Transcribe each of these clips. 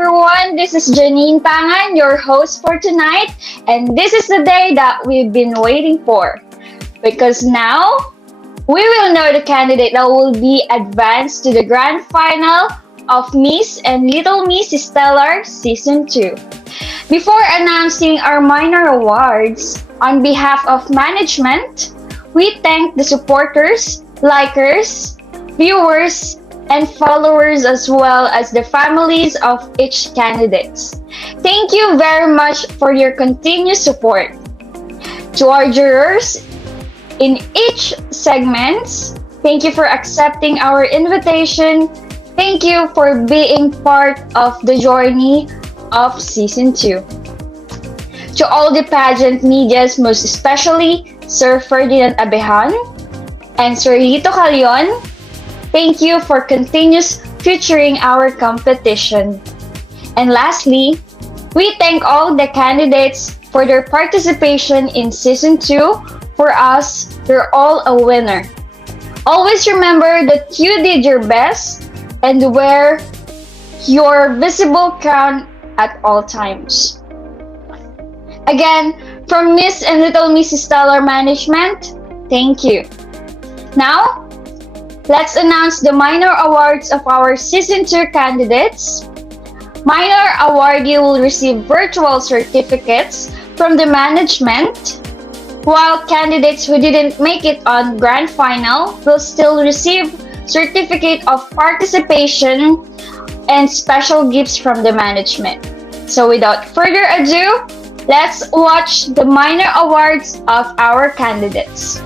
everyone. This is Janine Pangan, your host for tonight, and this is the day that we've been waiting for. Because now, we will know the candidate that will be advanced to the grand final of Miss and Little Miss Stellar Season 2. Before announcing our minor awards, on behalf of management, we thank the supporters, likers, viewers, and followers as well as the families of each candidates. Thank you very much for your continued support. To our jurors in each segments, thank you for accepting our invitation. Thank you for being part of the journey of Season 2. To all the pageant medias, most especially Sir Ferdinand Abejan and Sir Lito Calion, thank you for continuous featuring our competition. And lastly, we thank all the candidates for their participation in Season 2. For us, you're all a winner. Always remember that you did your best and wear your visible crown at all times. Again, from Miss and Little Miss Stellar Management, thank you. Now, let's announce the minor awards of our Season 2 candidates. Minor awardee will receive virtual certificates from the management, while candidates who didn't make it on Grand Final will still receive certificate of participation and special gifts from the management. So without further ado, let's watch the minor awards of our candidates.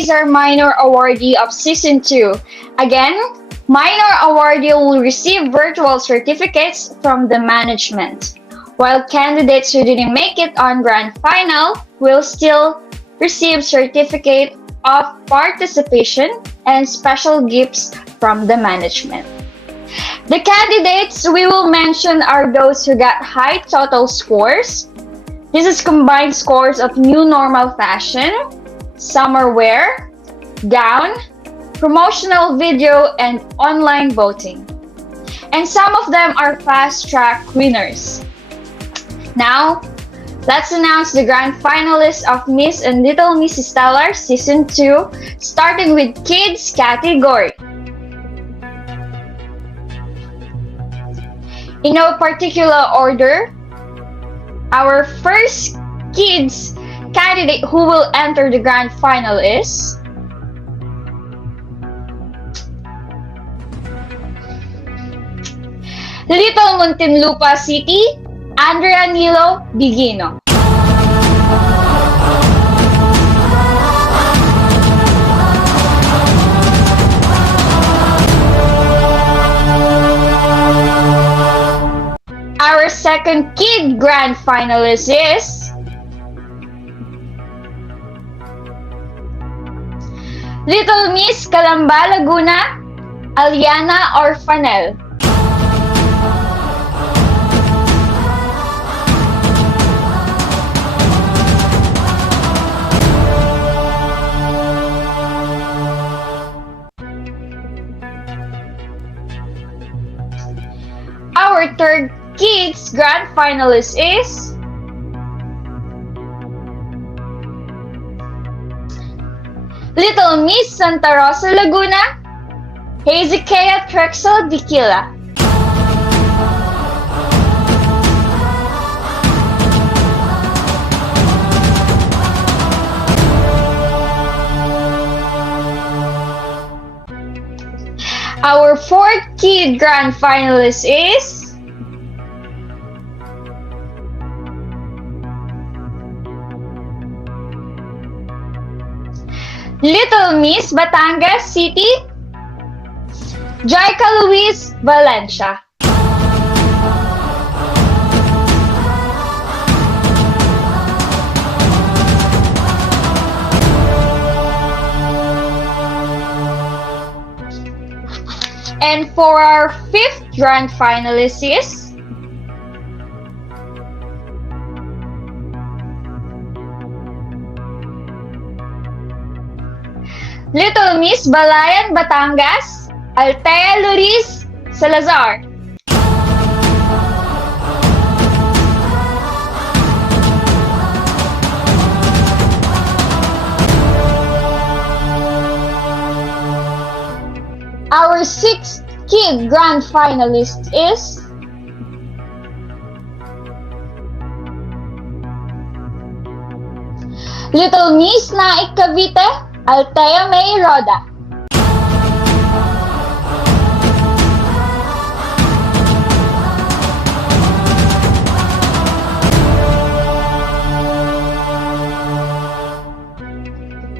is our minor awardee of Season 2. Again, minor awardee will receive virtual certificates from the management, while candidates who didn't make it on Grand Final will still receive certificate of participation and special gifts from the management. The candidates we will mention are those who got high total scores. This is combined scores of new normal fashion, summer wear, gown, promotional video, and online voting. And some of them are fast-track winners. Now, let's announce the grand finalists of Miss and Little Miss Stellar Season 2, starting with Kids category. In no particular order, our first Kids candidate who will enter the grand final is Little Muntinlupa City, Andrea Nilo Bigino. Our second kid grand finalist is Little Miss Calamba Laguna, Aliana Orfanel. Our third kids grand finalist is Little Miss Santa Rosa Laguna, Hezekiah Trexel Diquila. Our fourth kid grand finalist is Little Miss Batangas City, Jaika Luis Valencia. And for our fifth grand finalist is Little Miss Balayan Batangas, Altea Luis Salazar. Our sixth kid grand finalist is Little Miss Naik Cavite, Altea May Roda.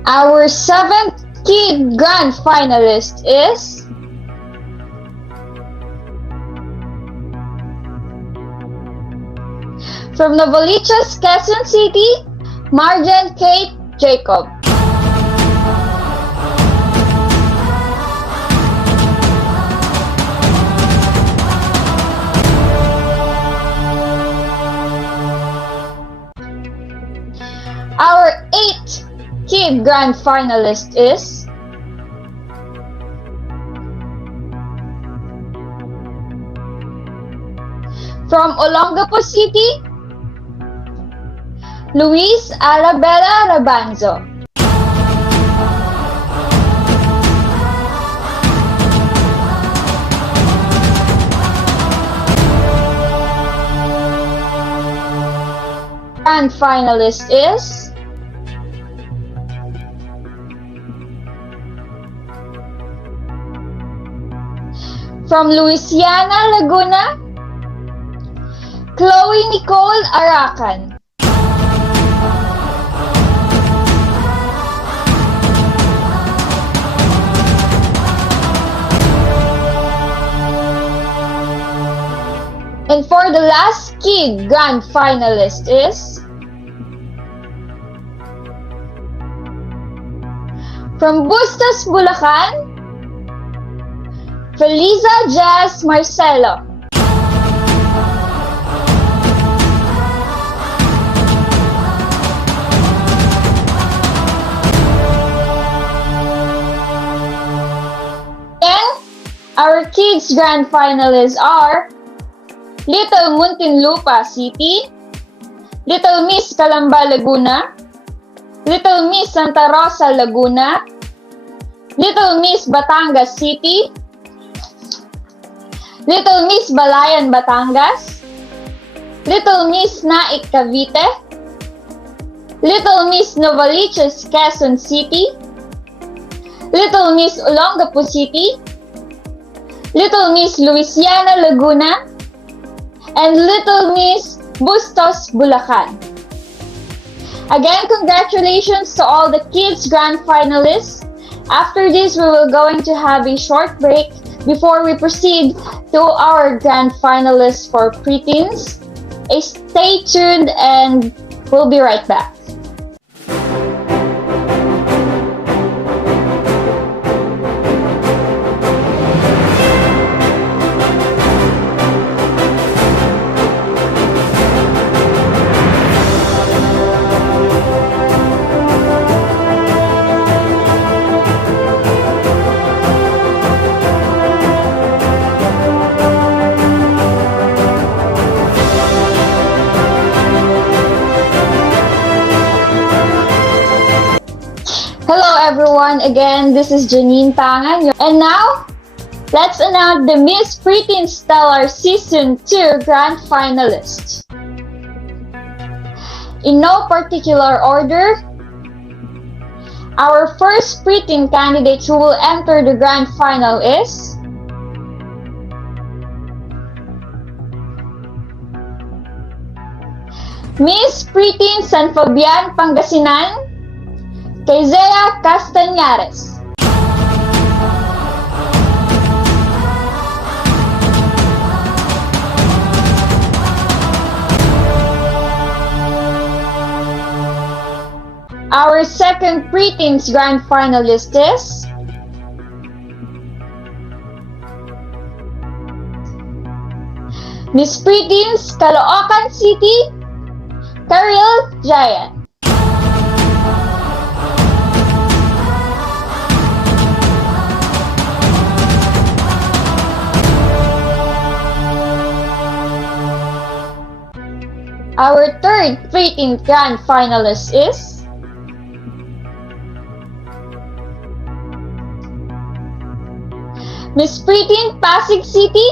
Our seventh kid grand finalist is from Novaliches, Quezon City, Marjan Kate Jacob. Our eighth kid grand finalist is from Olongapo City, Luis Arabella Rabanzo. Grand finalist is from Louisiana, Laguna, Chloe Nicole Arakan. And for the last kid grand finalist is from Bustos, Bulacan, Feliza Jazz Marcelo. And our kids grand finalists are Little Muntinlupa City, Little Miss Calamba, Laguna, Little Miss Santa Rosa, Laguna, Little Miss Batangas City, Little Miss Balayan, Batangas, Little Miss Naik, Cavite, Little Miss Novaliches, Quezon City, Little Miss Olongapo City, Little Miss Louisiana, Laguna, and Little Miss Bustos, Bulacan. Again, congratulations to all the kids grand finalists. After this, we will going to have a short break before we proceed to our grand finalists for preteens. Stay tuned and we'll be right back. Hello everyone, again this is Janine Pangan, and now let's announce the Miss Preteen Stellar Season 2 Grand Finalists. In no particular order, our first preteen candidate who will enter the Grand Final is Miss Preteen San Fabian, Pangasinan, Keizea Castañares. Our second preteens grand finalist is Miss Preteens Caloocan City, Karil Jayan. Our third preteen grand finalist is Miss Preteen Pasig City,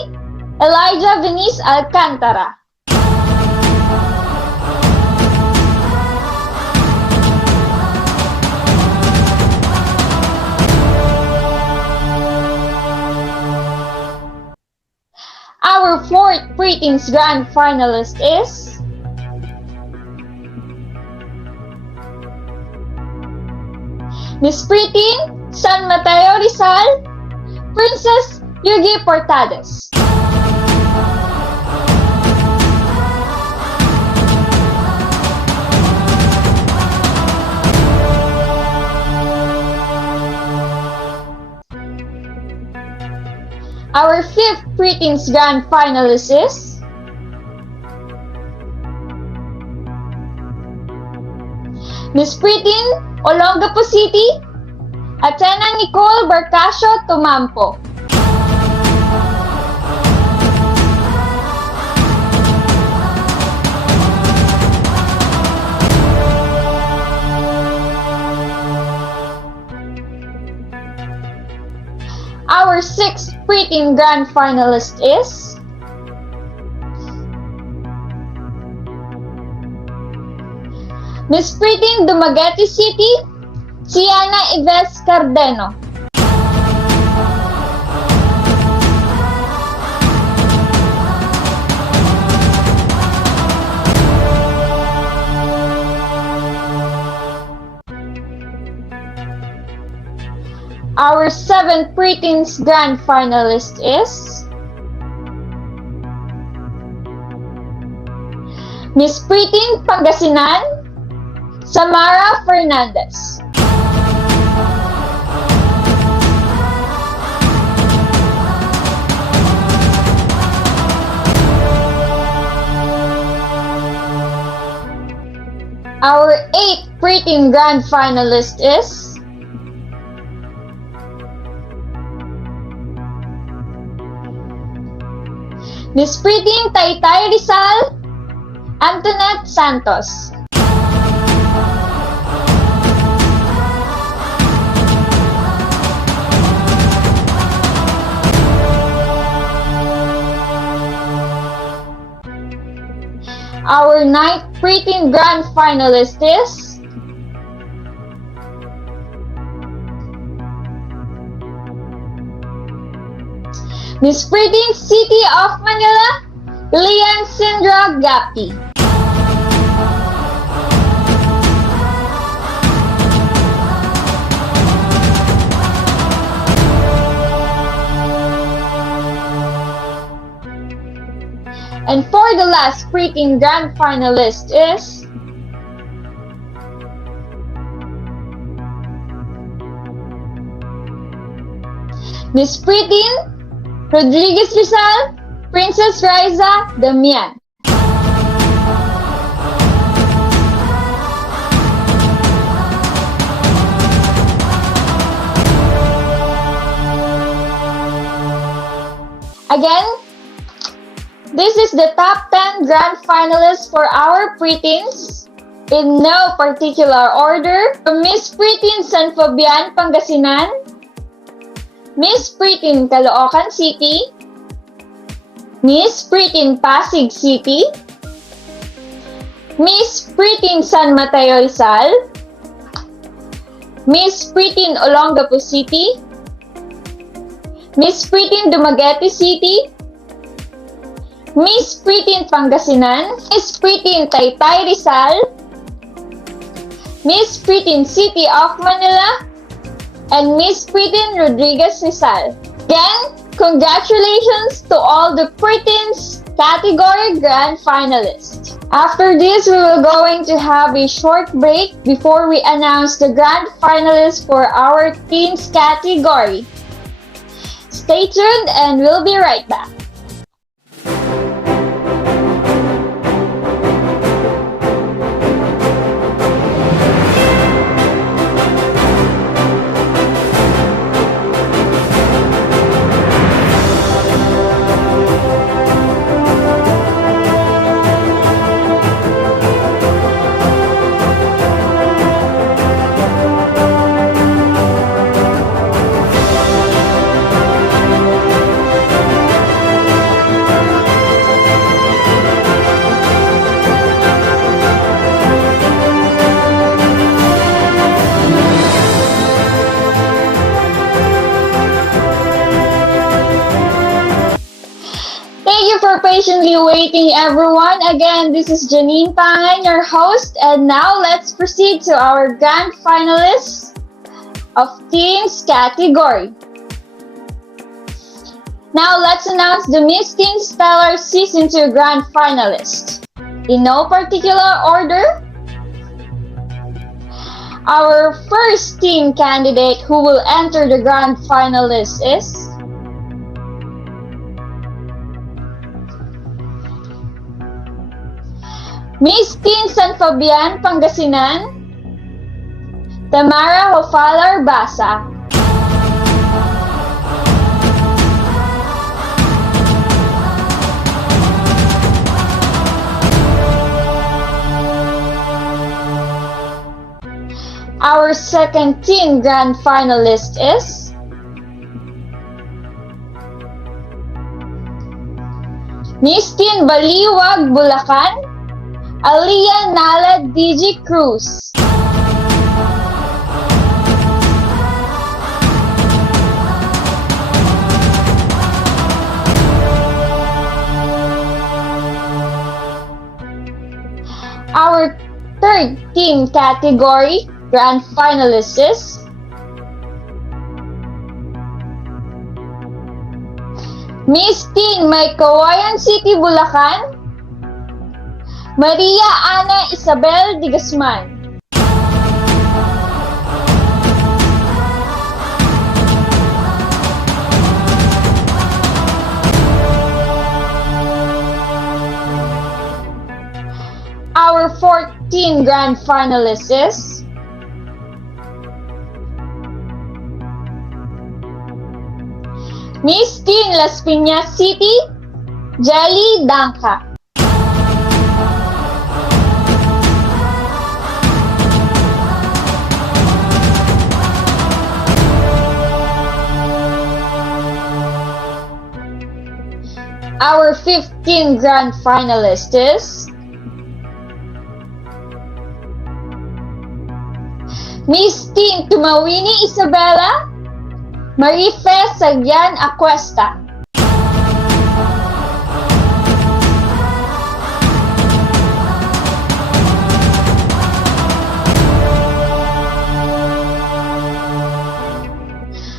Elijah Venice Alcantara. Our fourth preteens grand finalist is Miss Preteen San Mateo Rizal, Princess Yugi Portades. Our fifth preteens grand finalist is Miss Preteen Olongapo City, Atena Nicole Barcasio Tumampo. Our sixth preteen grand finalist is Miss Preteen Dumaguete City, Siana Ives Cardeno. Our seventh preteens grand finalist is Miss Preteen, Pangasinan, Samara Fernandez. Our 8th Preteen Grand Finalist is Miss Preteen Taytay Rizal, Antoinette Santos. Our 9th Preteen Grand Finalist is Miss Preteen City of Manila, Lian Sindra Gapi. And for the last Preteen Grand Finalist is Miss Preteen Rodriguez Rizal, Princess Riza Damian. Again, this is the top 10 grand finalists for our preteens in no particular order. Miss Preteen San Fabian, Pangasinan, Miss Preteen Caloocan City, Miss Preteen Pasig City, Miss Preteen San Mateo Rizal, Miss Preteen Olongapo City, Miss Preteen Dumaguete City, Miss Preteen Pangasinan, Miss Preteen Taytay Rizal, Miss Preteen City of Manila, and Miss Preteen Rodriguez Rizal. Again, congratulations to all the preteens category grand finalists. After this, we will going to have a short break before we announce the grand finalists for our teens category. Stay tuned and we'll be right back. Patiently waiting, everyone. Again, this is Janine Pangan, your host, and now let's proceed to our grand finalists of teens category. Now let's announce the Miss Teen Stellar Season 2 grand finalists. In no particular order, our first teen candidate who will enter the grand finalists is Miss Teen San Fabian, Pangasinan, Tamara Hofalar Basa. Our second teen grand finalist is Miss Teen Baliwag, Bulacan, Aliyah Nalad DG Cruz. Our third teen category grand finalist is Miss Teen May Kawayan City, Bulacan, Maria Ana Isabel de Guzman. Our 14 grand finalists is Miss Teen Las Piñas City, Jelly Danka. Our 15 grand finalist is Miss Teen Tumawini Isabela, Marife Sagyan Acuesta.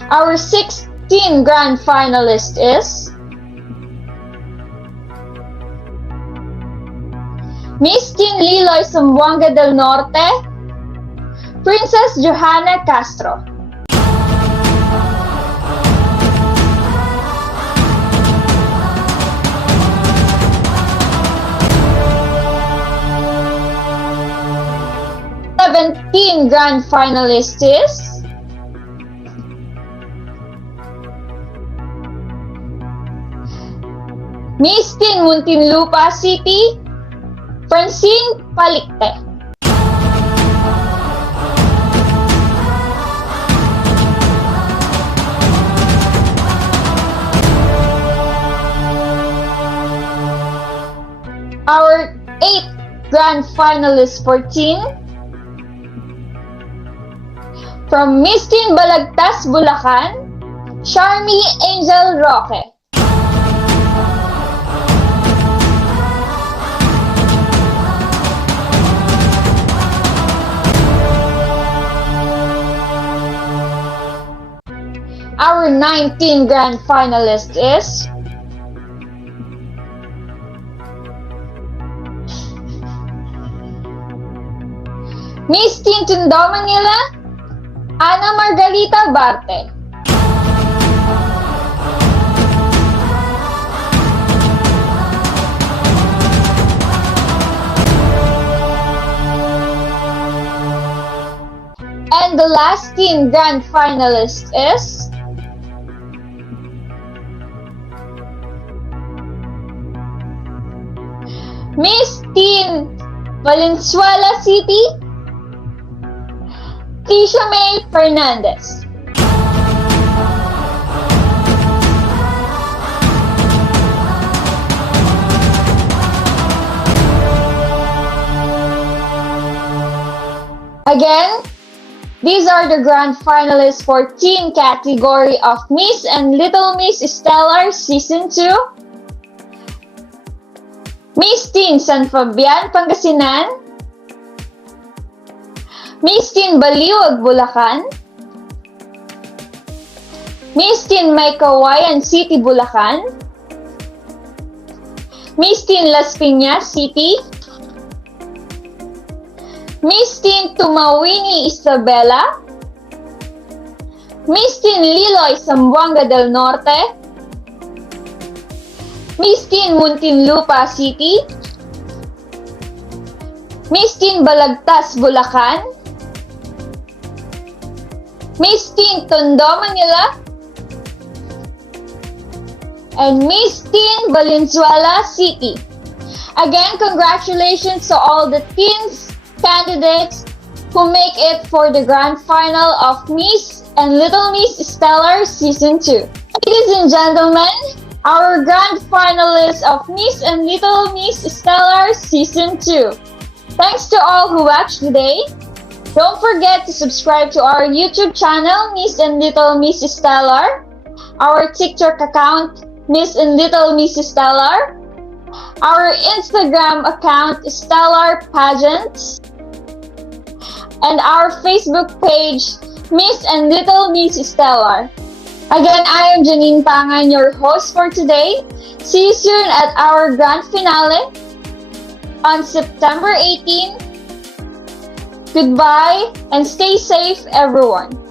Our 16 grand finalist is Miss Teen Liloy Zamboanga del Norte, Princess Johanna Castro. Seventeen grand finalists is Miss Teen Muntinlupa City, Francine Palikte. Our 8th grand finalist for teen, from Miss Teen Balagtas, Bulacan, Charmy Angel Roque. Our 19th grand finalist is Miss Teen Tondo, Manila, Ana Margarita Barte. And the last teen grand finalist is Miss Teen Valenzuela City, Tisha May Fernandez. Again, these are the grand finalists for teen category of Miss and Little Miss Stellar Season 2. Miss Teen San Fabian, Pangasinan, Miss Teen Baliwag, Bulacan, Miss Teen Maykawayan City, Bulacan, Miss Teen Las Piñas City, Miss Teen Tumawini Isabela, Miss Teen Liloy Zamboanga del Norte, Miss Teen Muntinlupa City, Miss Teen Balagtas, Bulacan, Miss Teen Tondo, Manila, and Miss Teen Valenzuela City. Again, congratulations to all the teens candidates who make it for the grand final of Miss and Little Miss Stellar Season 2. Ladies and gentlemen, our grand finalists of Miss and Little Miss Stellar Season 2. Thanks to all who watched today. Don't forget to subscribe to our YouTube channel, Miss and Little Miss Stellar, our TikTok account, Miss and Little Miss Stellar, our Instagram account, Stellar Pageants, and our Facebook page, Miss and Little Miss Stellar. Again, I am Janine Pangan, your host for today. See you soon at our grand finale. on September 18. Goodbye and stay safe, everyone.